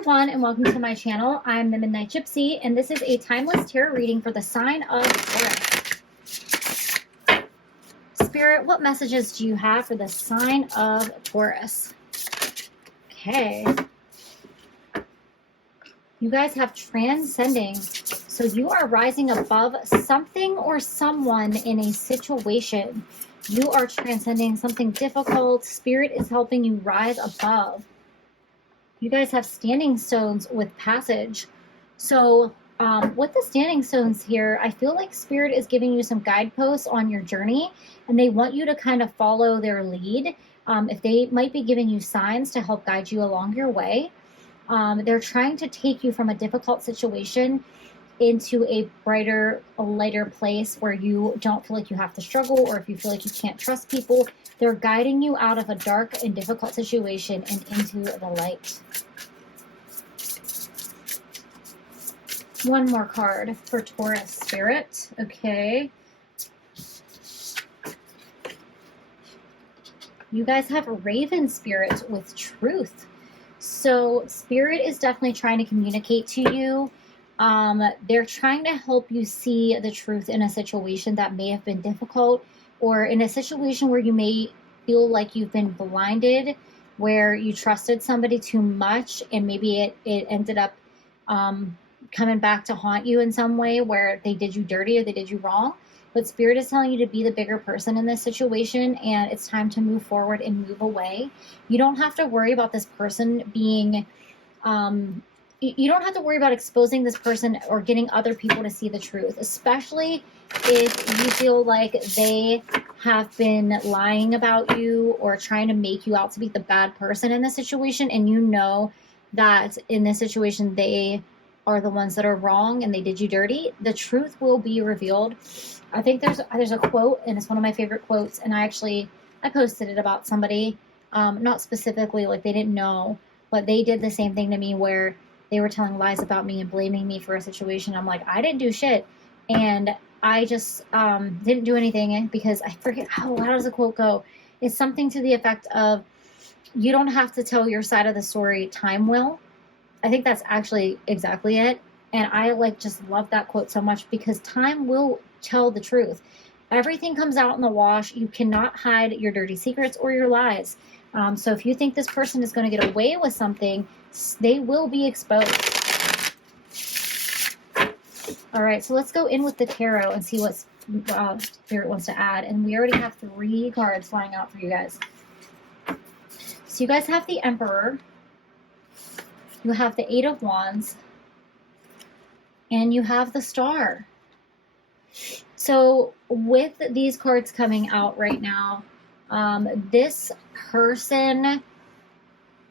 everyone, and welcome to my channel. I'm the Midnight Gypsy, and this is a timeless tarot reading for the sign of Taurus. Spirit, what messages do you have for the sign of Taurus? Okay. You guys have transcending. So you are rising above something or someone in a situation. You are transcending something difficult. Spirit is helping you rise above. You guys have standing stones with passage. So with the standing stones here, I feel like Spirit is giving you some guideposts on your journey, and they want you to kind of follow their lead. If they might be giving you signs to help guide you along your way. They're trying to take you from a difficult situation into a brighter, a lighter place where you don't feel like you have to struggle, or if you feel like you can't trust people. They're guiding you out of a dark and difficult situation and into the light. One more card for Taurus Spirit. Okay. You guys have Raven Spirit with truth. So Spirit is definitely trying to communicate to you. They're trying to help you see the truth in a situation that may have been difficult, or in a situation where you may feel like you've been blinded, where you trusted somebody too much and maybe it ended up coming back to haunt you in some way, where they did you dirty or they did you wrong. But Spirit is telling you to be the bigger person in this situation, and it's time to move forward and move away. You don't have to worry about this person being, you don't have to worry about exposing this person or getting other people to see the truth, especially if you feel like they have been lying about you or trying to make you out to be the bad person in this situation, and you know that in this situation they are the ones that are wrong and they did you dirty. The truth will be revealed. I think there's a quote, and it's one of my favorite quotes, and I posted it about somebody, not specifically, like they didn't know, but they did the same thing to me where they were telling lies about me and blaming me for a situation. I'm like, I didn't do shit, and I just didn't do anything, because I forget how does the quote go? It's something to the effect of, you don't have to tell your side of the story, time will. I think that's actually exactly it. And I just love that quote so much, because time will tell the truth. Everything comes out in the wash. You cannot hide your dirty secrets or your lies. So if you think this person is going to get away with something, they will be exposed. All right, so let's go in with the tarot and see what Spirit wants to add. And we already have 3 cards flying out for you guys. So you guys have the Emperor. You have the 8 of Wands. And you have the Star. So with these cards coming out right now, this person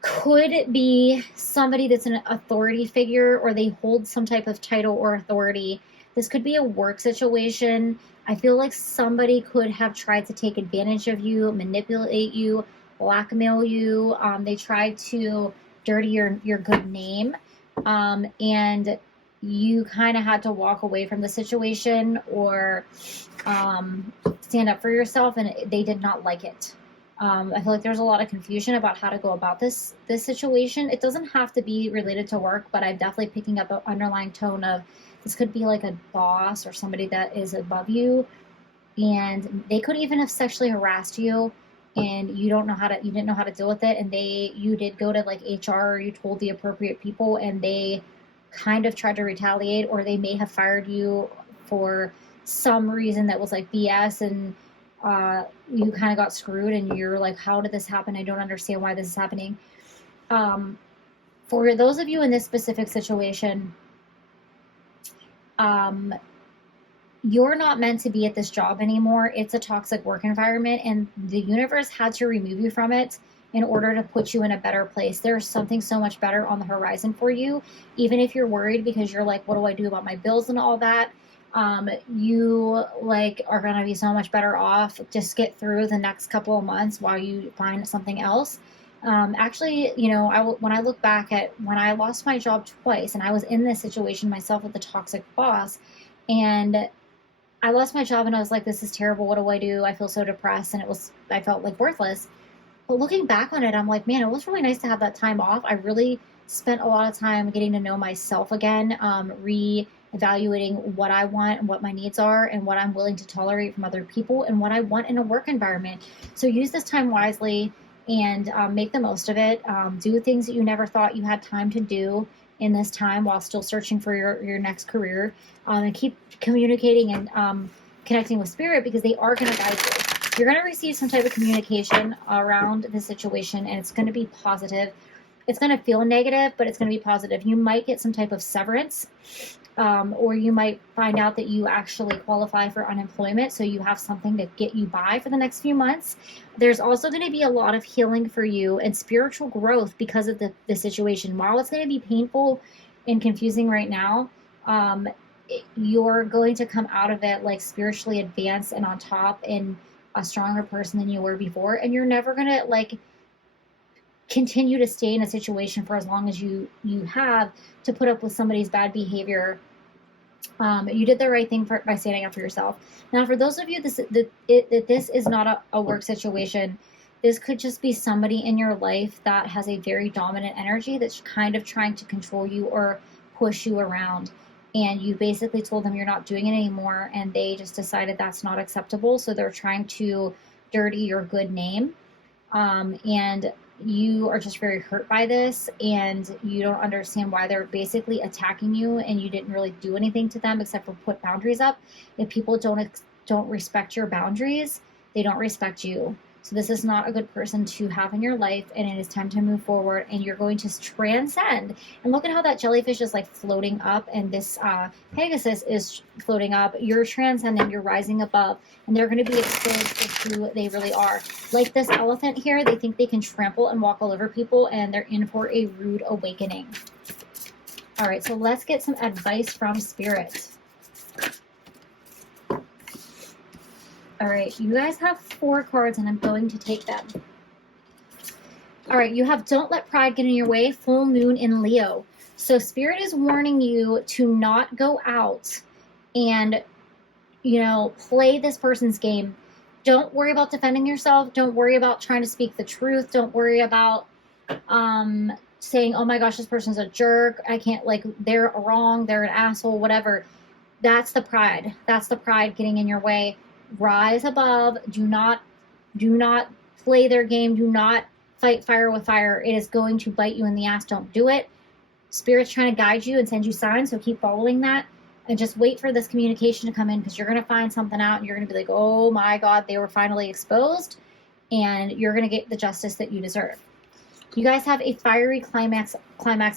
could be somebody that's an authority figure, or they hold some type of title or authority. This could be a work situation. I feel like somebody could have tried to take advantage of you, manipulate you, blackmail you. They tried to dirty your good name, and you kind of had to walk away from the situation, or stand up for yourself, and they did not like it. I feel like there's a lot of confusion about how to go about this situation. It doesn't have to be related to work, but I'm definitely picking up an underlying tone of, this could be like a boss or somebody that is above you, and they could even have sexually harassed you, and you didn't know how to deal with it, and you did go to like HR, or you told the appropriate people, and they kind of tried to retaliate, or they may have fired you for some reason that was like BS, and you kind of got screwed, and you're like, how did this happen? I don't understand why this is happening. For those of you in this specific situation, you're not meant to be at this job anymore. It's a toxic work environment, and the universe had to remove you from it in order to put you in a better place. There's something so much better on the horizon for you, even if you're worried because you're like, what do I do about my bills and all that? You are going to be so much better off. Just get through the next couple of months while you find something else. Actually, when I look back at when I lost my job twice, and I was in this situation myself with the toxic boss, and I lost my job, and I was like, this is terrible. What do I do? I feel so depressed, and I felt like worthless. But looking back on it, I'm like, man, it was really nice to have that time off. I really spent a lot of time getting to know myself again, re-evaluating what I want and what my needs are and what I'm willing to tolerate from other people and what I want in a work environment. So use this time wisely and make the most of it. Do things that you never thought you had time to do in this time while still searching for your next career, and keep communicating and connecting with spirit, because they are going to guide you. You're going to receive some type of communication around the situation, and it's going to be positive. It's going to feel negative, but it's going to be positive. You might get some type of severance, or you might find out that you actually qualify for unemployment, so you have something to get you by for the next few months. There's also going to be a lot of healing for you and spiritual growth because of the situation. While it's going to be painful and confusing right now, you're going to come out of it like spiritually advanced and on top and a stronger person than you were before. And you're never going to like continue to stay in a situation for as long as you have to put up with somebody's bad behavior. You did the right thing by standing up for yourself. Now, for those of you that this is not a work situation, this could just be somebody in your life that has a very dominant energy that's kind of trying to control you or push you around. And you basically told them you're not doing it anymore, and they just decided that's not acceptable. So they're trying to dirty your good name. And you are just very hurt by this, and you don't understand why they're basically attacking you, and you didn't really do anything to them except for put boundaries up. If people don't respect your boundaries, they don't respect you. So this is not a good person to have in your life, and it is time to move forward, and you're going to transcend. And look at how that jellyfish is like floating up, and this Pegasus is floating up. You're transcending, you're rising above, and they're going to be exposed for who they really are. Like this elephant here, they think they can trample and walk all over people, and they're in for a rude awakening. All right, so let's get some advice from Spirit. All right, you guys have 4 cards, and I'm going to take them. All right, you have Don't Let Pride Get in Your Way, Full Moon in Leo. So Spirit is warning you to not go out and, play this person's game. Don't worry about defending yourself. Don't worry about trying to speak the truth. Don't worry about saying, oh my gosh, this person's a jerk. I can't, they're wrong. They're an asshole, whatever. That's the pride. That's the pride getting in your way. Rise above. Do not play their game. Do not fight fire with fire. It is going to bite you in the ass. Don't do it. Spirit's trying to guide you and send you signs, so keep following that. And just wait for this communication to come in, because you're going to find something out, and you're going to be like, oh my God, they were finally exposed, and you're going to get the justice that you deserve. You guys have a fiery climax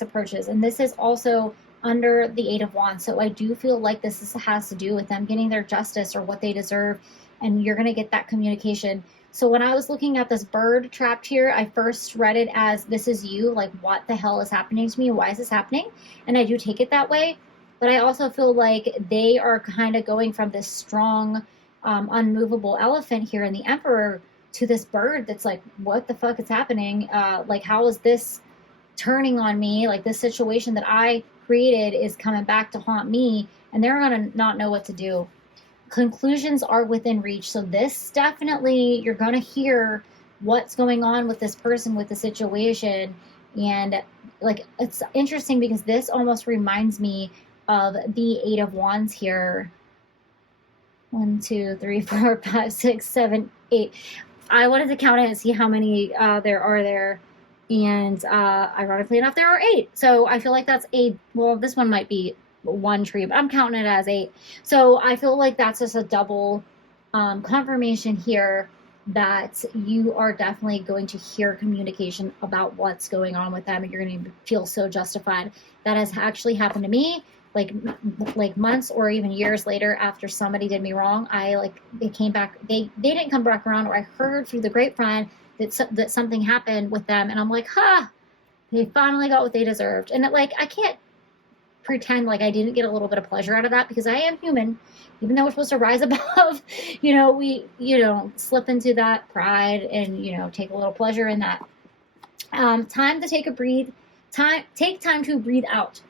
approaches, and this is also under the 8 of Wands. So I do feel like this has to do with them getting their justice or what they deserve, and you're going to get that communication. So when I was looking at this bird trapped here, I first read it as, this is you, like, what the hell is happening to me? Why is this happening? And I do take it that way, but I also feel like they are kind of going from this strong, unmovable elephant here in the Emperor to this bird that's like, what the fuck is happening? How is this turning on me? Like, this situation that I created is coming back to haunt me, and they're going to not know what to do. Conclusions are within reach. So this definitely, you're going to hear what's going on with this person, with the situation. And it's interesting because this almost reminds me of the 8 of Wands here. 1, 2, 3, 4, 5, 6, 7, 8. I wanted to count it and see how many there are there. And ironically enough, there are 8. So I feel like that's 8. Well, this one might be 1 tree, but I'm counting it as 8. So I feel like that's just a double confirmation here that you are definitely going to hear communication about what's going on with them, and you're going to feel so justified. That has actually happened to me, like months or even years later after somebody did me wrong. They came back. They didn't come back around, or I heard through the grapevine that something happened with them, and I'm like, they finally got what they deserved. And I can't pretend like I didn't get a little bit of pleasure out of that, because I am human. Even though we're supposed to rise above, we slip into that pride and take a little pleasure in that. Time to take time to breathe out.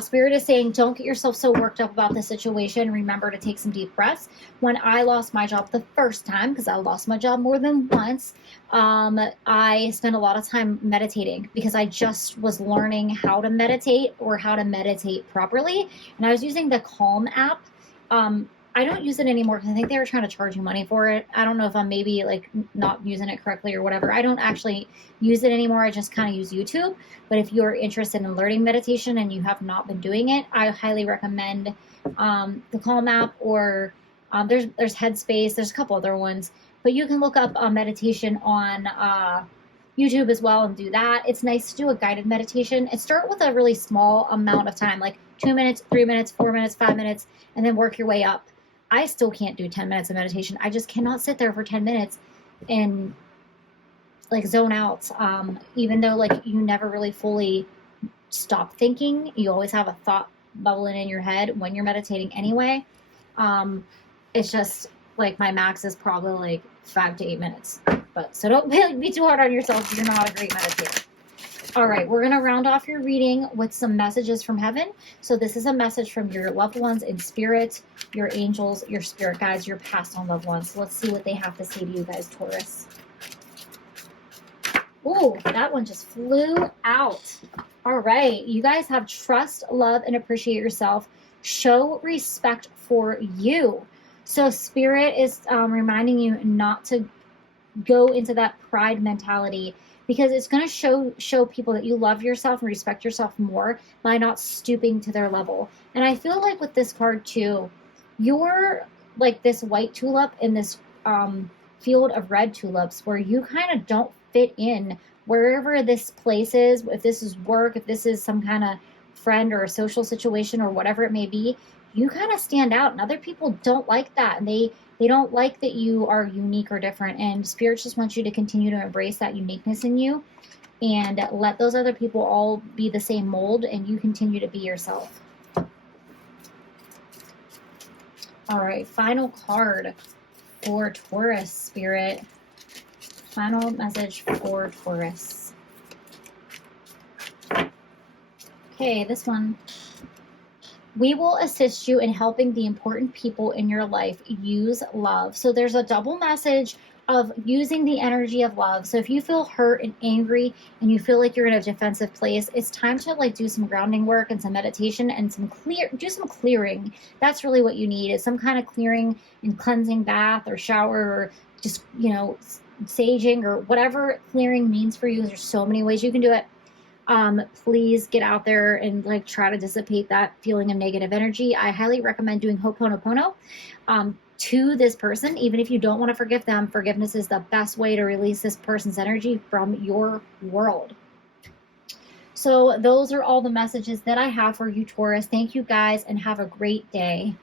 Spirit is saying, don't get yourself so worked up about the situation. Remember to take some deep breaths. When I lost my job the first time, because I lost my job more than once, I spent a lot of time meditating because I just was learning how to meditate or how to meditate properly. And I was using the Calm app. I don't use it anymore because I think they were trying to charge you money for it. I don't know if I'm maybe like not using it correctly or whatever. I don't actually use it anymore. I just kind of use YouTube. But if you're interested in learning meditation and you have not been doing it, I highly recommend the Calm app, or there's Headspace. There's a couple other ones, but you can look up meditation on YouTube as well and do that. It's nice to do a guided meditation and start with a really small amount of time, like 2 minutes, 3 minutes, 4 minutes, 5 minutes, and then work your way up. I still can't do 10 minutes of meditation. I just cannot sit there for 10 minutes and like zone out. Even though like you never really fully stop thinking, you always have a thought bubbling in your head when you're meditating anyway. It's just like my max is probably like 5 to 8 minutes. But so don't be too hard on yourself if you're not a great meditator. All right, we're going to round off your reading with some messages from heaven. So this is a message from your loved ones in spirit, your angels, your spirit guides, your passed on loved ones. So let's see what they have to say to you guys, Taurus. Oh, that one just flew out. All right, you guys have trust, love, and appreciate yourself. Show respect for you. So spirit is reminding you not to go into that pride mentality, because it's going to show people that you love yourself and respect yourself more by not stooping to their level. And I feel like with this card too, you're like this white tulip in this field of red tulips where you kind of don't fit in wherever this place is. If this is work, if this is some kind of friend or a social situation or whatever it may be, you kind of stand out, and other people don't like that, and they don't like that you are unique or different. And Spirit just wants you to continue to embrace that uniqueness in you and let those other people all be the same mold, and you continue to be yourself. All right, final card for Taurus, Spirit. Final message for Taurus. Okay, this one. We will assist you in helping the important people in your life use love. So there's a double message of using the energy of love. So if you feel hurt and angry and you feel like you're in a defensive place, it's time to like do some grounding work and some meditation and do some clearing. That's really what you need, is some kind of clearing and cleansing bath or shower, or just, saging, or whatever clearing means for you. There's so many ways you can do it. Please get out there and like try to dissipate that feeling of negative energy. I highly recommend doing Ho'oponopono to this person. Even if you don't want to forgive them, forgiveness is the best way to release this person's energy from your world. So those are all the messages that I have for you, Taurus. Thank you guys, and have a great day.